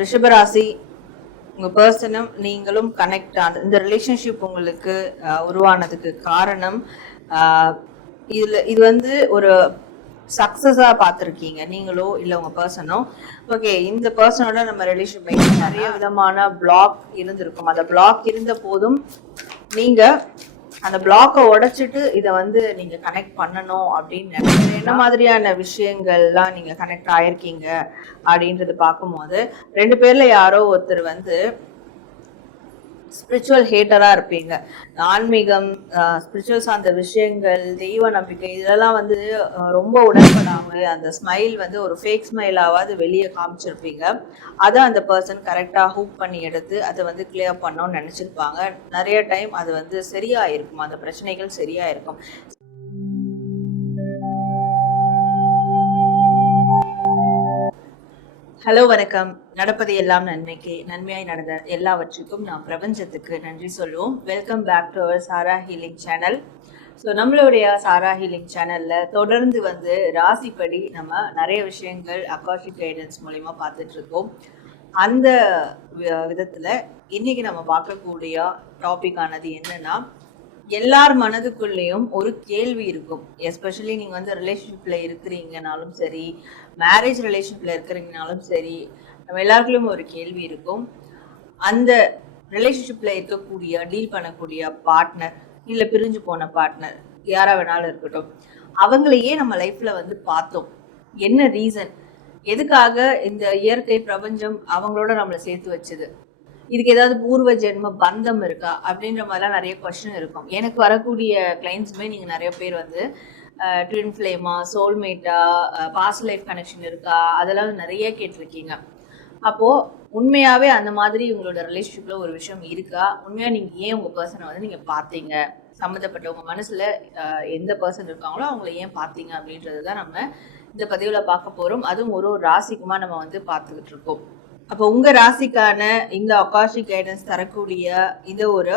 ரிஷபராசி உங்க பர்சனும் நீங்களும் கனெக்ட் ஆன இந்த ரிலேஷன்ஷிப் உங்களுக்கு உருவானதுக்கு காரணம் இது வந்து ஒரு சக்சஸா பார்த்துருக்கீங்க நீங்களோ இல்லை உங்க பர்சனோ. ஓகே, இந்த பர்சனோட நம்ம ரிலேஷன்ஷிப் நிறைய விதமான பிளாக் இருந்திருக்கும். அந்த பிளாக் இருந்த போதும் நீங்க அந்த பிளாக்கை உடைச்சிட்டு இதை வந்து நீங்க கனெக்ட் பண்ணணும் அப்படின்னு நினைக்கிறேன். என்ன மாதிரியான விஷயங்கள்லாம் நீங்க கனெக்ட் ஆயிருக்கீங்க அப்படின்றது பார்க்கும்போது, ரெண்டு பேர்ல யாரோ ஒருத்தர் வந்து ஸ்பிரிச்சுவல் ஹேட்டரா இருப்பீங்க. ஆன்மீகம், ஸ்பிரிச்சுவல் சார்ந்த விஷயங்கள், தெய்வ நம்பிக்கை இதெல்லாம் வந்து ரொம்ப உடன்படாம அந்த ஸ்மைல் வந்து ஒரு ஃபேக் ஸ்மைலாவது வெளியே காமிச்சிருப்பீங்க. அதை அந்த பர்சன் கரெக்டாக ஹூக் பண்ணி எடுத்து அதை வந்து கிளியர் பண்ணோன்னு நினச்சிருப்பாங்க. நிறைய டைம் அது வந்து சரியாயிருக்கும், அந்த பிரச்சனைகள் சரியாயிருக்கும். ஹலோ, வணக்கம். நடப்பது எல்லாம் நன்மைக்கு, நன்மையாய் நடந்த எல்லாவற்றுக்கும் நாம் பிரபஞ்சத்துக்கு நன்றி சொல்லுவோம். Welcome back to our Sara healing channel. So நம்மளுடைய சாரா ஹீலிங் சேனலில் தொடர்ந்து வந்து ராசிப்படி நம்ம நிறைய விஷயங்கள் அக்காஷிக் கைடன்ஸ் மூலிமா பார்த்துட்டு இருக்கோம். அந்த விதத்தில் இன்னைக்கு நம்ம பார்க்கக்கூடிய டாபிக் ஆனது என்னன்னா, எல்லார் மனதுக்குள்ளேயும் ஒரு கேள்வி இருக்கும். எஸ்பெஷலி நீங்கள் வந்து ரிலேஷன்ஷிப்பில் இருக்கிறீங்கனாலும் சரி, மேரேஜ் ரிலேஷன்ஷிப்பில் இருக்கிறீங்கனாலும் சரி, நம்ம எல்லாருக்குள்ளேயும் ஒரு கேள்வி இருக்கும். அந்த ரிலேஷன்ஷிப்பில் இருக்கக்கூடிய டீல் பண்ணக்கூடிய பார்ட்னர், இல்லை பிரிஞ்சு போன பார்ட்னர், யாராக வேணாலும் இருக்கட்டும், அவங்களையே நம்ம லைஃப்பில் வந்து பார்த்தோம். என்ன ரீசன், எதுக்காக இந்த இயற்கை பிரபஞ்சம் அவங்களோட நம்மளை சேர்த்து வச்சுது, இதுக்கு ஏதாவது பூர்வ ஜென்ம பந்தம் இருக்கா அப்படின்ற மாதிரிலாம் நிறைய கொஸ்டின் இருக்கும். எனக்கு வரக்கூடிய கிளைண்ட்ஸுமே நீங்கள் நிறைய பேர் வந்து ட்வின் ஃப்ளேமா, சோல்மேட்டா, பாஸ்ட் லைஃப் கனெக்ஷன் இருக்கா, அதெல்லாம் நிறைய கேட்டிருக்கீங்க. அப்போது உண்மையாகவே அந்த மாதிரி உங்களோட ரிலேஷன்ஷிப்பில் ஒரு விஷயம் இருக்கா, உண்மையாக நீங்கள் ஏன் உங்கள் பர்சனை வந்து நீங்கள் பார்த்தீங்க, சம்மந்தப்பட்ட உங்கள் மனசில் எந்த பர்சன் இருக்காங்களோ அவங்கள ஏன் பார்த்தீங்க அப்படின்றது தான் நம்ம இந்த பதிவில் பார்க்க போகிறோம். அதுவும் ஒரு ராசிக்குமா நம்ம வந்து பார்த்துக்கிட்டு இருக்கோம். அப்போ உங்க ராசிக்கான இந்த அக்காஷிக் கைடன்ஸ் தரக்கூடிய இந்த ஒரு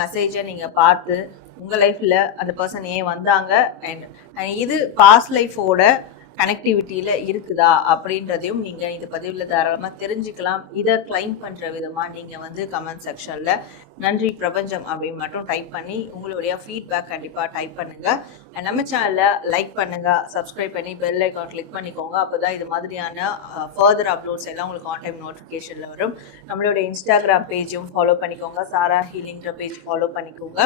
மெசேஜை நீங்க பார்த்து உங்க லைஃப்ல அந்த பர்சன் ஏன் வந்தாங்க, அண்ட் இது பாஸ்ட் லைஃபோட கனெக்டிவிட்டியில இருக்குதா அப்படின்றதையும் நீங்க இந்த பதிவுல தாராளமா தெரிஞ்சுக்கலாம். இதை கிளைம் பண்ற விதமா நீங்க வந்து கமெண்ட் செக்ஷன்ல நன்றி பிரபஞ்சம் அப்படின்னு மட்டும் டைப் பண்ணி உங்களுடைய ஃபீட்பேக் கண்டிப்பா டைப் பண்ணுங்க. நம்ம சேனலை லைக் பண்ணுங்க, சப்ஸ்கிரைப் பண்ணி பெல் ஐக்கான் கிளிக் பண்ணிக்கோங்க. அப்போதான் இது மாதிரியான ஃபர்தர் அப்லோட்ஸ் எல்லாம் உங்களுக்கு ஆன் டைம் நோட்டிஃபிகேஷன்ல வரும். நம்மளோட இன்ஸ்டாகிராம் பேஜும் ஃபாலோ பண்ணிக்கோங்க, சாரா ஹீலிங்கிற பேஜ் ஃபாலோ பண்ணிக்கோங்க.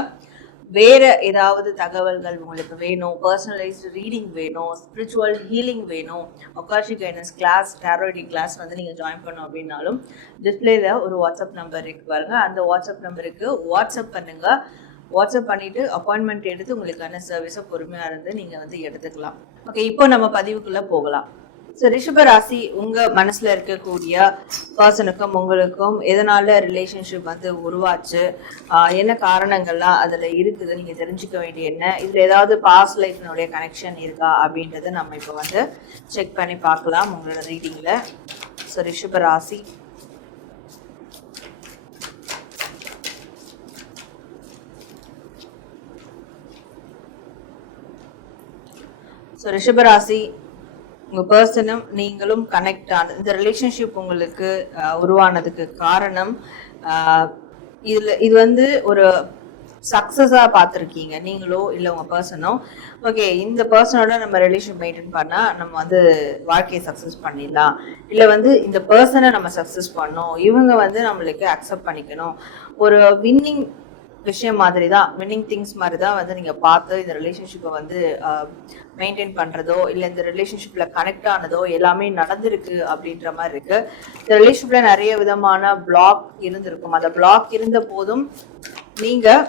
வேற ஏதாவது தகவல்கள் உங்களுக்கு வேணும், பர்சனலைஸ்டு ரீடிங் வேணும், ஸ்பிரிச்சுவல் ஹீலிங் வேணும், அக்காஷிக் கைடன்ஸ் கிளாஸ், டாரோடி கிளாஸ் வந்து நீங்கள் ஜாயின் பண்ணோம் அப்படின்னாலும் டிஸ்பிளேல ஒரு வாட்ஸ்அப் நம்பர் இருக்கு பாருங்க, அந்த வாட்ஸ்அப் நம்பருக்கு வாட்ஸ்அப் பண்ணுங்க. வாட்ஸ்அப் பண்ணிட்டு அப்பாயின்மெண்ட் எடுத்து உங்களுக்கான சர்வீஸை பொறுமையாக இருந்து நீங்கள் வந்து எடுத்துக்கலாம். ஓகே, இப்போ நம்ம பதிவுக்குள்ளே போகலாம். ஸோ ரிஷபராசி, உங்கள் மனசில் இருக்கக்கூடிய பர்சனுக்கும் உங்களுக்கும் எதனால ரிலேஷன்ஷிப் வந்து உருவாச்சு, என்ன காரணங்கள்லாம் அதில் இருக்குது, நீங்கள் தெரிஞ்சுக்க வேண்டிய என்ன, இதில் ஏதாவது பாஸ்ட் லைஃப்னுடைய கனெக்ஷன் இருக்கா அப்படின்றத நம்ம இப்போ வந்து செக் பண்ணி பார்க்கலாம் உங்களோட ரீடிங்கில். ஸோ ரிஷபராசி, ஸோ ரிஷபராசி உங்கள் பர்சனும் நீங்களும் கனெக்ட் ஆன இந்த ரிலேஷன்ஷிப் உங்களுக்கு உருவானதுக்கு காரணம் இது வந்து ஒரு சக்ஸஸாக பார்த்துருக்கீங்க நீங்களோ இல்லை உங்கள் பர்சனோ. ஓகே, இந்த பர்சனோட நம்ம ரிலேஷன் மெயின்டைன் பண்ணால் நம்ம வந்து வாழ்க்கையை சக்ஸஸ் பண்ணிடலாம், இல்லை வந்து இந்த பர்சனை நம்ம சக்ஸஸ் பண்ணோம், இவங்க வந்து நம்மளுக்கு அக்செப்ட் பண்ணிக்கணும், ஒரு வின்னிங் விஷயம் மாதிரி தான், வின்னிங் திங்ஸ் மாதிரி தான் வந்து நீங்கள் பார்த்து இந்த ரிலேஷன்ஷிப்பை வந்து மெயின்டைன் பண்ணுறதோ இல்லை இந்த ரிலேஷன்ஷிப்பில் கனெக்ட் ஆனதோ எல்லாமே நடந்திருக்கு அப்படின்ற மாதிரி இருக்குது. இந்த ரிலேஷன்ஷிப்பில் நிறைய விதமான பிளாக் இருந்திருக்கும். அந்த பிளாக் இருந்த போதும் நீங்கள்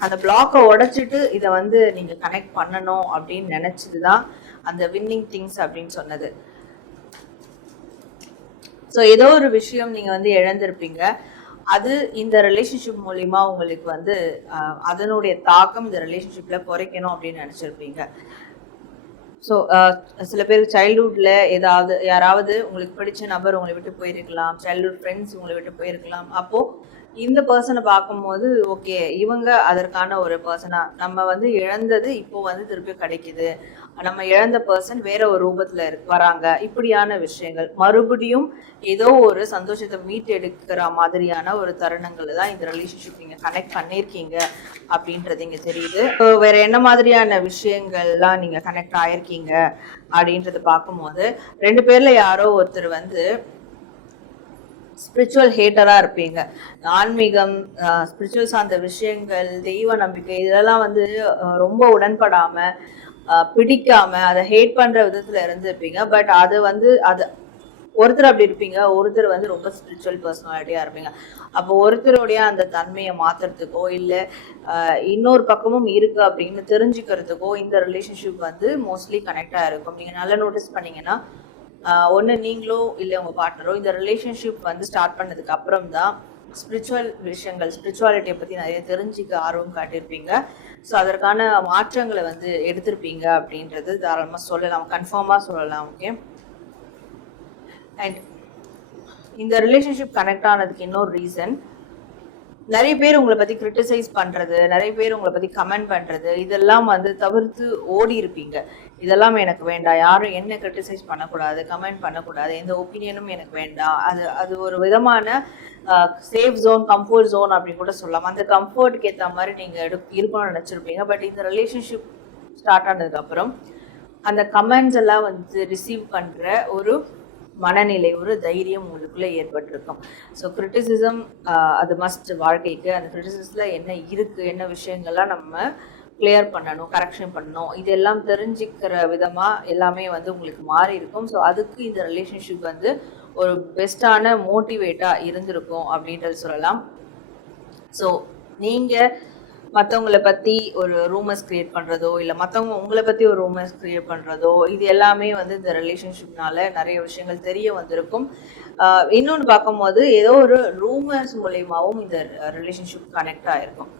அந்த பிளாக்கை உடைச்சிட்டு இதை வந்து நீங்கள் கனெக்ட் பண்ணணும் அப்படின்னு நினச்சது தான் அந்த வின்னிங் திங்ஸ் அப்படின்னு சொன்னது. ஸோ ஏதோ ஒரு விஷயம் நீங்கள் வந்து இழந்திருப்பீங்க, அது இந்த ரிலேஷன்ஷிப் மூலிமா உங்களுக்கு வந்து அதனுடைய தாக்கம் இந்த ரிலேஷன்ஷிப்பில் குறைக்கணும் அப்படின்னு நினச்சிருப்பீங்க. ஸோ சில பேர் சைல்ட்ஹுட்டில் யாராவது உங்களுக்கு பிடிச்ச நபர் உங்களை விட்டு போயிருக்கலாம், சைல்ட்ஹுட் ஃப்ரெண்ட்ஸ் உங்களை விட்டு போயிருக்கலாம். அப்போது இந்த பர்சனை பார்க்கும்போது ஓகே, இவங்க அதற்கான ஒரு பர்சனாக நம்ம வந்து இழந்தது இப்போ வந்து திருப்பி கிடைக்குது, நம்ம இழந்த பர்சன் வேற ஒரு ரூபத்துல வராங்க. இப்படியான விஷயங்கள் மறுபடியும் ஏதோ ஒரு சந்தோஷத்தை மீட் எடுக்கிற மாதிரியான ஒரு தருணங்கள் தான் இந்த ரிலேஷன்ஷிப் நீங்க கனெக்ட் பண்ணிருக்கீங்க அப்படின்றது இங்க தெரியுது. வேற என்ன மாதிரியான விஷயங்கள்லாம் நீங்க கனெக்ட் ஆயிருக்கீங்க அப்படின்றது பார்க்கும்போது, 2 பேர்ல யாரோ ஒருத்தர் வந்து ஸ்பிரிச்சுவல் ஹேட்டரா இருப்பீங்க. ஆன்மீகம், ஸ்பிரிச்சுவல் சார்ந்த விஷயங்கள், தெய்வ நம்பிக்கை இதெல்லாம் வந்து ரொம்ப உடன்படாம, பிடிக்காம, அதை ஹேட் பண்ற விதத்துல இருந்திருப்பீங்க. பட் அது வந்து அது ஒருத்தர் அப்படி இருப்பீங்க, ஒருத்தர் வந்து ரொம்ப ஸ்பிரிச்சுவல் பர்சனாலிட்டியா இருப்பீங்க. அப்போ ஒருத்தருடைய அந்த தன்மையை மாத்துறதுக்கோ இல்ல இன்னொரு பக்கமும் இருக்கு அப்படின்னு தெரிஞ்சுக்கிறதுக்கோ இந்த ரிலேஷன்ஷிப் வந்து மோஸ்ட்லி கனெக்டா இருக்கும். நீங்க நல்லா நோட்டீஸ் பண்ணீங்கன்னா, ஒன்று நீங்களோ இல்லை உங்கள் பார்ட்னரோ இந்த ரிலேஷன்ஷிப் வந்து ஸ்டார்ட் பண்ணதுக்கு அப்புறம் தான் ஸ்பிரிச்சுவல் விஷயங்கள், ஸ்பிரிச்சுவாலிட்டியை பற்றி நிறைய தெரிஞ்சுக்க ஆர்வம் காட்டியிருப்பீங்க. ஸோ அதற்கான மாற்றங்களை வந்து எடுத்திருப்பீங்க அப்படின்றது தாராளமாக சொல்லலாம், கன்ஃபார்மாக சொல்லலாம். ஓகே. அண்ட் இந்த ரிலேஷன்ஷிப் கனெக்ட் ஆனதுக்கு இன்னொரு ரீசன், நிறைய பேர் உங்களை பற்றி கிரிட்டிசைஸ் பண்ணுறது, நிறைய பேர் உங்களை பற்றி கமெண்ட் பண்ணுறது, இதெல்லாம் வந்து தவிர்த்து ஓடி இருப்பீங்க. இதெல்லாம் எனக்கு வேண்டாம், யாரும் என்ன கிரிட்டிசைஸ் பண்ணக்கூடாது, கமெண்ட் பண்ணக்கூடாது, எந்த ஒப்பீனியனும் எனக்கு வேண்டாம். அது ஒரு விதமான சேஃப் ஜோன், கம்ஃபர்ட் ஜோன் அப்படின்னு கூட சொல்லலாம். அந்த கம்ஃபர்ட்டுக்கு ஏற்ற மாதிரி நீங்கள் இருக்கணும்னு நினச்சிருப்பீங்க. பட் இந்த ரிலேஷன்ஷிப் ஸ்டார்ட் ஆனதுக்கப்புறம் அந்த கமெண்ட்ஸ் எல்லாம் வந்து ரிசீவ் பண்ணுற ஒரு மனநிலை, ஒரு தைரியம் உங்களுக்குள்ளே ஏற்பட்டிருக்கும். ஸோ கிரிட்டிசிசம் அது மஸ்ட் வாழ்க்கைக்கு. அந்த கிரிட்டிசிசத்தில் என்ன இருக்குது, என்ன விஷயங்கள்லாம் நம்ம கிளியர் பண்ணணும், கரெக்ஷன் பண்ணணும், இதெல்லாம் தெரிஞ்சுக்கிற விதமாக எல்லாமே வந்து உங்களுக்கு மாறி இருக்கும். ஸோ அதுக்கு இந்த ரிலேஷன்ஷிப் வந்து ஒரு பெஸ்ட்டான மோட்டிவேட்டாக இருந்திருக்கும் அப்படின்றது சொல்லலாம். ஸோ நீங்கள் மற்றவங்களை பற்றி ஒரு ரூமர்ஸ் கிரியேட் பண்ணுறதோ இல்லை மற்றவங்க உங்களை பற்றி ஒரு ரூமர்ஸ் கிரியேட் பண்ணுறதோ, இது எல்லாமே வந்து இந்த ரிலேஷன்ஷிப்னால நிறைய விஷயங்கள் தெரிய வந்திருக்கும். இன்னொன்று பார்க்கும்போது ஏதோ ஒரு ரூமர்ஸ் மூலயமாவும் இந்த ரிலேஷன்ஷிப் கனெக்ட் ஆகிருக்கும்.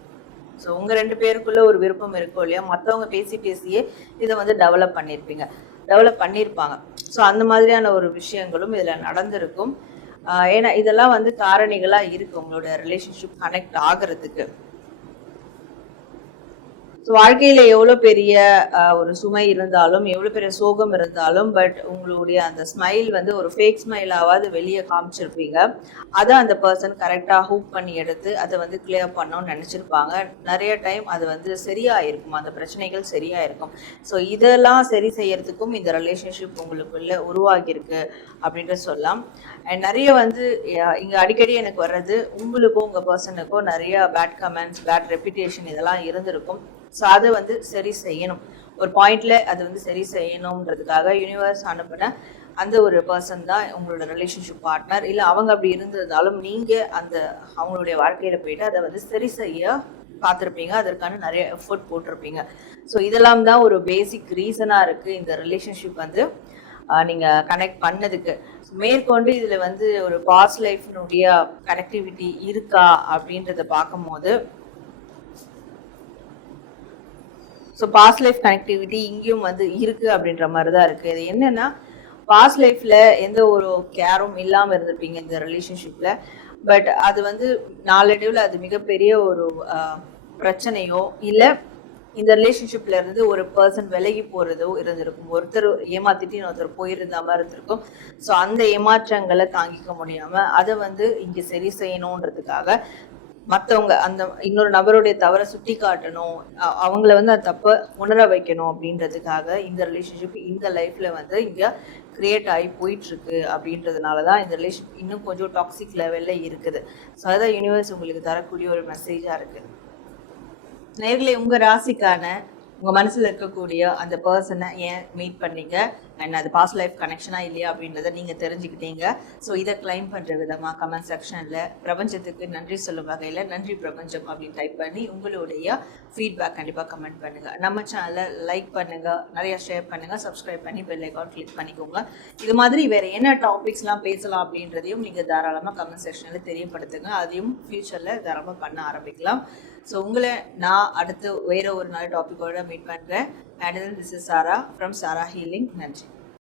ஸோ உங்கள் 2 பேருக்குள்ள ஒரு விருப்பம் இருக்கும் இல்லையா, மற்றவங்க பேசியே இதை வந்து டெவலப் பண்ணியிருப்பாங்க. ஸோ அந்த மாதிரியான ஒரு விஷயங்களும் இதில் நடந்திருக்கும். ஏன்னா இதெல்லாம் வந்து காரணிகளாக இருக்குது உங்களோட ரிலேஷன்ஷிப் கனெக்ட் ஆகிறதுக்கு. ஸோ வாழ்க்கையில் எவ்வளோ பெரிய ஒரு சுமை இருந்தாலும், எவ்வளோ பெரிய சோகம் இருந்தாலும், பட் உங்களுடைய அந்த ஸ்மைல் வந்து ஒரு ஃபேக் ஸ்மைலாவது வெளியே காமிச்சிருப்பீங்க. அதை அந்த பர்சன் கரெக்டாக ஹூக் பண்ணி எடுத்து அதை வந்து கிளியர் பண்ணணும்னு நினச்சிருப்பாங்க. நிறைய டைம் அது வந்து சரியாயிருக்கும், அந்த பிரச்சனைகள் சரியாயிருக்கும். ஸோ இதெல்லாம் சரி செய்யறதுக்கும் இந்த ரிலேஷன்ஷிப் உங்களுக்குள்ள உருவாகியிருக்கு அப்படின்ட்டு சொல்லலாம். அண்ட் நிறைய வந்து இங்கே அடிக்கடி எனக்கு வர்றது, உங்களுக்கும் உங்கள் பர்சனுக்கும் நிறைய பேட் கமெண்ட்ஸ், பேட் ரெப்யூட்டேஷன் இதெல்லாம் இருந்திருக்கும். ஸோ அதை வந்து சரி செய்யணும், ஒரு பாயிண்ட்ல அது வந்து சரி செய்யணுன்றதுக்காக யூனிவர்ஸ் அனுப்பின அந்த ஒரு பர்சன் தான் உங்களோட ரிலேஷன்ஷிப் பார்ட்னர். இல்லை அவங்க அப்படி இருந்திருந்தாலும் நீங்கள் அந்த அவங்களுடைய வாழ்க்கையில் போயிட்டு அதை வந்து சரி செய்ய பார்த்துருப்பீங்க, அதற்கான நிறைய எஃபர்ட் போட்டிருப்பீங்க. ஸோ இதெல்லாம் தான் ஒரு பேசிக் ரீசனாக இருக்குது இந்த ரிலேஷன்ஷிப் வந்து நீங்கள் கனெக்ட் பண்ணதுக்கு. மேற்கொண்டு இதில் வந்து ஒரு பாஸ்ட் லைஃப்னுடைய கனெக்டிவிட்டி இருக்கா அப்படின்றத பார்க்கும்போது, ஸோ பாஸ்ட் லைஃப் கனெக்டிவிட்டி இங்கேயும் வந்து இருக்குது அப்படின்ற மாதிரி தான் இருக்குது. இது என்னென்னா, பாஸ்ட் லைஃப்பில் எந்த ஒரு கேரும் இல்லாமல் இருந்திருப்பீங்க இந்த ரிலேஷன்ஷிப்பில். பட் அது வந்து நாளடைவில் அது மிகப்பெரிய ஒரு பிரச்சனையோ இல்லை இந்த ரிலேஷன்ஷிப்ல இருந்து ஒரு பர்சன் விலகி போகிறதோ இருந்திருக்கும். ஒருத்தர் ஏமாத்திட்டு இன்னொருத்தர் போயிருந்த மாதிரி இருந்திருக்கும். ஸோ அந்த ஏமாற்றங்களை தாங்கிக்க முடியாமல் அதை வந்து இங்கே சரி செய்யணுன்றதுக்காக மற்றவங்க அந்த இன்னொரு நபருடைய தவறை சுட்டி காட்டணும், அவங்கள வந்து அந்த தப்பை உணர வைக்கணும் அப்படின்றதுக்காக இந்த ரிலேஷன்ஷிப் இந்த லைஃப்ல வந்து இங்கே கிரியேட் ஆகி போயிட்டுருக்கு. அப்படின்றதுனால தான் இந்த ரிலேஷன்ஷிப் இன்னும் கொஞ்சம் டாக்ஸிக் லெவலில் இருக்குது. ஸோ அதான் யூனிவர்ஸ் உங்களுக்கு தரக்கூடிய ஒரு மெசேஜாக இருக்குது. நேர்களே, உங்கள் ராசிக்கான உங்கள் மனசில் இருக்கக்கூடிய அந்த பர்சனை ஏன் மீட் பண்ணீங்க, அண்ட் அது பாஸ்ட் லைஃப் கனெக்ஷனாக இல்லையா அப்படின்றத நீங்கள் தெரிஞ்சுக்கிட்டீங்க. ஸோ இதை கிளைம் பண்ணுற விதமாக கமெண்ட் செக்ஷனில் பிரபஞ்சத்துக்கு நன்றி சொல்லும் வகையில் நன்றி பிரபஞ்சம் அப்படின்னு டைப் பண்ணி உங்களுடைய ஃபீட்பேக் கண்டிப்பாக கமெண்ட் பண்ணுங்கள். நம்ம சேனலை லைக் பண்ணுங்கள், நிறையா ஷேர் பண்ணுங்கள், சப்ஸ்கிரைப் பண்ணி பெல் ஐக்கான் கிளிக் பண்ணிக்கோங்க. இது மாதிரி வேறு என்ன டாபிக்ஸ்லாம் பேசலாம் அப்படின்றதையும் நீங்கள் தாராளமாக கமெண்ட் செக்ஷனில் தெரியப்படுத்துங்க. அதையும் ஃப்யூச்சரில் தாராளமாக பண்ண ஆரம்பிக்கலாம். ஸோ உங்களை நான் அடுத்து வேறு ஒரு நல்ல டாப்பிக்கோட மீட் பண்ணுறேன். And this is Sarah from Sarah Healing. நன்றி.